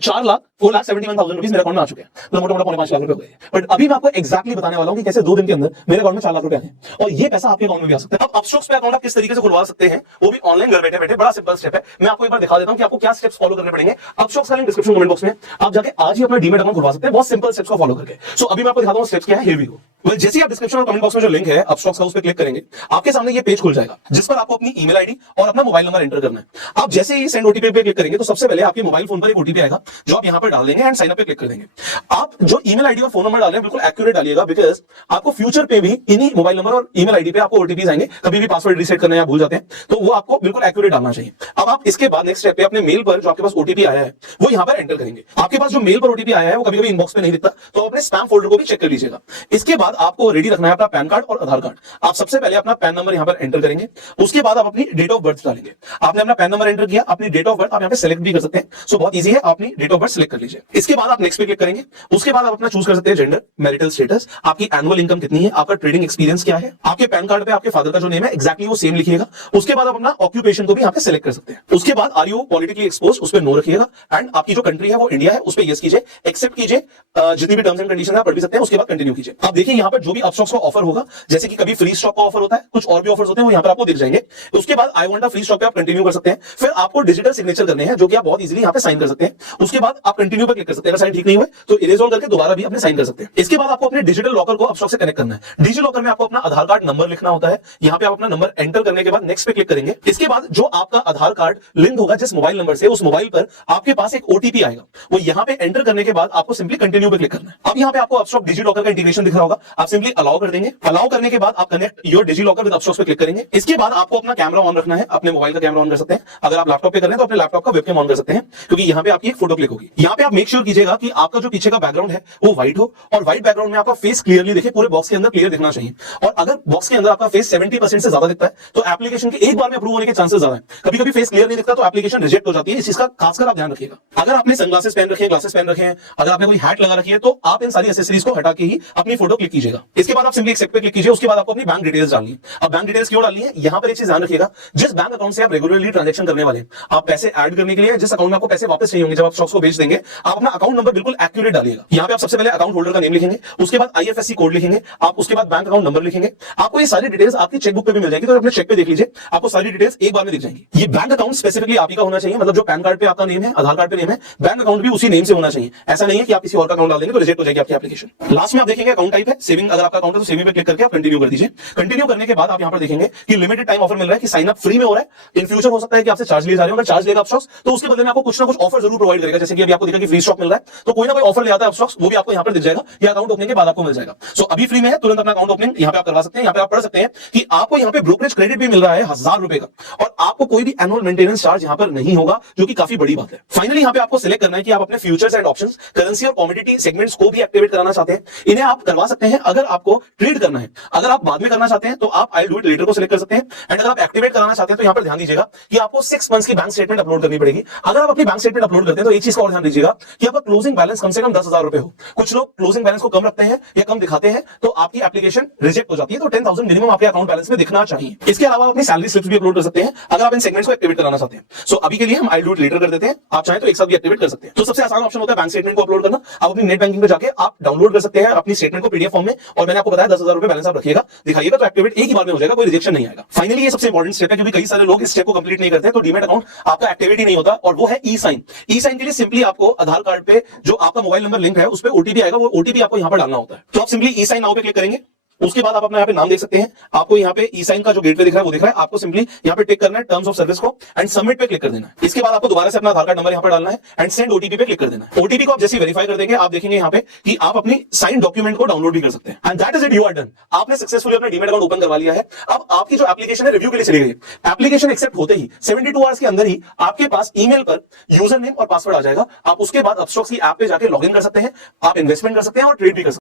4,70,000 rupees मेरे account में आ चुके हैं, मतलब मोटा मोटा 5.5 लाख रुपए हो गए। बट अभी मैं आपको एक्जैक्टली बताने वाला हूं कि कैसे 2 दिन के अंदर मेरे अकाउंट में 4 लाख रुपए आए और ये पैसा आपके अकाउंट में भी आ सकता है। अब अपस्टॉक्स पे अकाउंट आप किस तरीके से खुलवा सकते हैं, वो भी ऑनलाइन घर बैठे बैठे, बड़ा सिंपल स्टेप है। मैं आपको एक बार दिखा देता हूं कि आपको क्या स्टेप्स फॉलो करने पड़ेंगे। अपस्टॉक्स का लिंक डिस्क्रिप्शन कमेंट बॉक्स में, आप जाके आज ही अपना डीमैट अकाउंट खुलवा सकते हैं बहुत सिंपल स्टेप्स को फॉलो करके। सो अभी मैं आपको दिखाता हूं स्टेप्स क्या है। Here we go. वेल, जैसे ही आप डिस्क्रिप्शन और कमेंट बॉक्स में जो लिंक है अपस्टॉक्स का, उस पर क्लिक करेंगे, आपके सामने ये पेज खुल जाएगा जिस पर आपको अपनी ईमेल आईडी और अपना मोबाइल नंबर एंटर करना है। आप जैसे ही सेंड ओटीपी पे क्लिक करेंगे तो सबसे पहले आपके मोबाइल फोन पर एक ओटीपी आएगा जो आप यहां पर डाल देंगे एंड साइन अप पे क्लिक कर देंगे। आप जो ईमेल आईडी और फोन नंबर डाल रहे हैं बिल्कुल एक्यूरेट डालिएगा, बिकॉज आपको फ्यूचर पे भी इन्हीं मोबाइल नंबर और ईमेल आईडी पे आपको ओटीपी आएंगे। कभी भी पासवर्ड रीसेट करना या भूल जाते हैं तो वो आपको बिल्कुल एक्यूरेट डालना चाहिए। अब आप इसके बाद नेक्स्ट स्टेप पे अपने मेल पर जो आपके पास ओटीपी आया है वो यहां पर एंटर करेंगे। आपके पास जो मेल पर ओटीपी आया है वो कभी कभी इनबॉक्स में नहीं दिखता, तो अपने स्पैम फोल्डर को भी चेक कर लीजिएगा। इसके बाद आपको रेडी रखना है अपना पैन कार्ड और आधार कार्ड। आप सबसे पहले अपना पैन नंबर यहां पर एंटर करेंगे, उसके बाद आप अपनी डेट ऑफ बर्थ डालेंगे। आपने अपना पैन नंबर एंटर किया, अपनी डेट ऑफ बर्थ आप यहां पे सेलेक्ट भी कर सकते हैं, सो बहुत इजी है, अपनी डेट ऑफ बर्थ सेलेक्ट कर लीजिए। इसके बाद आप नेक्स्ट पे क्लिक करेंगे, उसके बाद आप अपना चूज कर सकते हैं जेंडर, मैरिटल स्टेटस, आपकी एनुअल इनकम कितनी है, आपका ट्रेडिंग एक्सपीरियंस क्या है, आपके पैन कार्ड पे आपके फादर का जो नेम है एक्जैक्टली वो सेम लिखिएगा। उसके बाद आप अपना ऑक्यूपेशन को भी यहां पे सेलेक्ट कर सकते हैं। उसके बाद आर यू पॉलिटिकली एक्सपोज, उस पर नो रखिएगा एंड आपकी जो कंट्री है वो इंडिया है, उस पर यस कीजिए, एक्सेप्ट कीजिए, जितनी भी टर्म्स एंड कंडीशन आप पढ़ भी सकते हैं, उसके बाद कंटिन्यू कीजिए। आप देखिए यहां पर जो भी अपस्टॉक्स का ऑफर होगा, जैसे कि कभी फ्री स्टॉक का ऑफर होता है, कुछ और भी ऑफर्स होते हैं, वो यहां पर आपको दिख जाएंगे। उसके बाद I want a free stock पे आप कंटिन्यू कर सकते हैं। फिर आपको डिजिटल सिग्नेचर करने हैं जो कि आप बहुत इजीली यहां पे साइन कर सकते हैं। उसके बाद आप कंटिन्यू पे क्लिक कर सकते हैं। अगर साइन ठीक नहीं हुए तो इरेज ऑल करके दोबारा भी अपने साइन कर सकते हैं। इसके बाद आपको अपने डिजिटल लॉकर को अपस्टॉक से कनेक्ट करना है। डिजिटल लॉकर में आपको अपना आधार कार्ड नंबर लिखना होता है। यहां पे आप अपना नंबर एंटर करने के बाद नेक्स्ट पे क्लिक करेंगे। इसके बाद जो आपका आधार कार्ड लिंक होगा जिस मोबाइल नंबर से, उस मोबाइल पर आपके पास एक ओटीपी आएगा, वो यहां पे एंटर करने के बाद आपको सिंपली कंटिन्यू पे क्लिक करना है। अब यहां पे आपको अपस्टॉक डिजिटल लॉकर का इंटीग्रेशन दिख रहा होगा, आप सिंपली अलाउ कर देंगे। अलाउ करने के बाद आप connect your digital locker with Upstox पे क्लिक करेंगे। इसके बाद आपको अपना कैमरा ऑन रखना है, अपने मोबाइल का कैमरा ऑन कर सकते हैं। अगर आप लैपटॉप पे कर रहे हैं तो अपने लैपटॉप का वेबकैम ऑन कर सकते हैं, क्योंकि यहां पे आपकी एक फोटो क्लिक होगी। यहां पे आप मेक श्योर कीजिएगा कि आपका जो पीछे का बैकग्राउंड है वो व्हाइट हो और व्हाइट बैकग्राउंड में आपका फेस क्लियरली दिखे, पूरे बॉक्स के अंदर क्लियर दिखना चाहिए। और अगर बॉक्स के अंदर आपका फेस 70% से ज्यादा दिखता है तो एप्लीकेशन के एक बार में अप्रूव होने के चांसेस ज्यादा है। कभी कभी फेस क्लियर नहीं दिखता तो एप्लीकेशन रिजेक्ट हो जाती है, इस चीज का खासकर आप ध्यान रखिएगा। अगर आपने सनग्लासेस पहन रखे हैं, ग्लासेस पहन रखे हैं, अगर आपने कोई हैट लगा रखी है, तो आप इन सारी एक्सेसरीज को हटा के ही अपनी फोटो क्लिक कीजिएगा। इसके बाद आप सिंपली एक्सेप्ट पे क्लिक कीजिए। उसके बाद आपको अपनी बैंक डिटेल्स डालनी है। अब बैंक डिटेल्स क्यों डालनी है, यहां पर एक चीज ध्यान रखिएगा, जिस बैंक अकाउंट से आप रेगुलरली ट्रांजैक्शन करने वाले हैं, आप पैसे ऐड करने के लिए जिस अकाउंट में आपको पैसे वापस चाहिए होंगे जब आप स्टॉक्स को बेच देंगे, आप अपना अकाउंट नंबर बिल्कुल एक्यूरेट डालिएगा। यहां पे आप सबसे पहले अकाउंट होल्डर का नेम लिखेंगे, उसके बाद आईएफएससी कोड लिखेंगे, आप उसके बाद बैंक अकाउंट नंबर लिखेंगे। आपको ये सारी डिटेल्स आपकी चेकबुक पे भी मिल जाएगी, तो अपने चेक पे देख लीजिए, आपको सारी डिटेल्स एक बार में दिख जाएंगी। ये बैंक अकाउंट स्पेसिफिकली आप ही का होना चाहिए, मतलब जो पैन कार्ड पे आपका नेम है, आधार कार्ड पे नेम है, बैंक अकाउंट भी उसी नेम से होना चाहिए। ऐसा नहीं है कि आप किसी और का अकाउंट डाल देंगे तो रिजेक्ट हो जाएगी आपकी एप्लीकेशन। लास्ट में आप देखेंगे अकाउंट टाइप है सेविंग, अगर आपका अकाउंट है तो सेविंग पे क्लिक करके आप कंटिन्यू कर दीजिए। कंटिन्यू करने के बाद आप यहां पर देखेंगे कि लिमिटेड टाइम ऑफर मिल रहा है, कि साइन अप फ्री में हो रहा है। इन फ्यूचर हो सकता है कि आपसे चार्ज लिए जा रहे हो, अगर चार्ज लेगा अपस्टॉक्स तो उसके बदले में आपको कुछ ना कुछ ऑफर जरूर प्रोवाइड करेगा। जैसे कि अभी आपको दिखा कि फ्री स्टॉक मिल रहा है, तो कोई ना कोई ऑफर ले आता है अपस्टॉक्स, वो भी आपको यहां पर दिख जाएगा, या अकाउंट ओपनिंग के बाद आपको मिल जाएगा। सो अभी फ्री में है, तुरंत अपना अकाउंट ओपनिंग यहां पे आप करवा सकते हैं। यहां पे आप पढ़ सकते हैं कि आपको यहां पे ब्रोकरेज क्रेडिट भी मिल रहा है 1000 रुपए का, और आपको कोई भी एनुअल मेंटेनेंस चार्ज यहां पर नहीं होगा, जो कि काफी बड़ी बात है। फाइनली यहां पे आपको सिलेक्ट करना है कि आप अपने फ्यूचर्स एंड ऑप्शंस, करेंसी और कमोडिटी सेगमेंट्स को भी एक्टिवेट कराना चाहते हैं। इन्हें आप करवा सकते हैं अगर आपको ट्रेड करना है। अगर आप बाद में करना चाहते हैं तो आप आई डू इट लेटर को सिलेक्ट कर सकते हैं। एंड अगर आप एक्टिवेट कराना चाहते हैं तो यहां पर ध्यान दीजिएगा कि आपको 6 मंथ्स की बैंक स्टेटमेंट अपलोड करनी पड़ेगी। अगर आप अपनी बैंक स्टेटमेंट अपलोड करते हैं तो एक चीज का और ध्यान दीजिएगा कि आपका क्लोजिंग बैलेंस कम से कम 10,000 रुपए हो। कुछ लोग क्लोजिंग बैलेंस को कम रखते हैं या कम दिखाते हैं तो आपकी एप्लीकेशन रिजेक्ट हो जाती है, तो 10,000 मिनिमम आपके अकाउंट बैलेंस में दिखना चाहिए। इसके अलावा अपनी सैलरी स्लिप्स भी अपलोड कर सकते हैं अगर आप इन सेगमेंट्स को एक्टिवेट कराना चाहते हैं। सो अभी के लिए हम आई डू इट लेटर कर देते हैं, आप चाहें तो एक साथ भी एक्टिवेट कर सकते हैं। तो सबसे आसान ऑप्शन होता है बैंक स्टेटमेंट को अपलोड करना। आप अपनी नेट बैंकिंग पे जाके आप डाउनलोड कर सकते हैं अपनी स्टेटमेंट को पीडीएफ फॉर्म में, और मैंने आपको बताया 10,000 रुपए बैलेंस आप रखिएगा, दिखाइएगा, तो एक्टिवेट एक ही बार में हो जाएगा, कोई रिजेक्शन नहीं आएगा। फाइनली ये सबसे इंपॉर्टेंट स्टेप है, क्योंकि कई सारे लोग इस स्टेप को कंप्लीट नहीं करते, तो डीमैट अकाउंट आपका एक्टिवेट ही नहीं होता, और वो है ई साइन। ई साइन के लिए सिंपली आपको आधार कार्ड पे जो आपका मोबाइल नंबर लिंक है उस पर ओटीपी आएगा, वो ओटीपी आपको यहां पर डालना होता है। तो आप सिंपली ई साइन नाउ पे क्लिक करेंगे। उसके बाद आप अपना यहाँ पे नाम देख सकते हैं, आपको यहाँ पे ई साइन का जो गेटवे दिख रहा है वो दिख रहा है, आपको सिंपली यहाँ पे टिक करना है टर्म्स ऑफ सर्विस को एंड सबमिट पे क्लिक कर देना है। इसके बाद आपको दोबारा से अपना आधार कार्ड नंबर यहाँ पे डालना है एंड सेंड ओटीपी पे क्लिक कर देना है। ओटीपी को आप जैसे वेरीफाई कर देंगे, आप देखेंगे यहाँ पे कि आप अपनी साइन डॉक्यूमेंट को डाउनलोड भी कर सकते हैं। And that is it, you are done. आपने सक्सेसफुली अपना डीमैट अकाउंट ओपन करवा लिया है। अब आपकी जो एप्लीकेशन है रिव्यू के लिए चली गई। एप्लीकेशन एक्सेप्ट होते ही 72 आवर्स के अंदर ही आपके पास ईमेल पर यूजर नेम और पासवर्ड आ जाएगा। आप उसके बाद अपस्टॉक्स की ऐप पे जाके लॉग इन कर सकते हैं, आप इन्वेस्टमेंट कर सकते हैं और ट्रेड भी कर सकते हैं।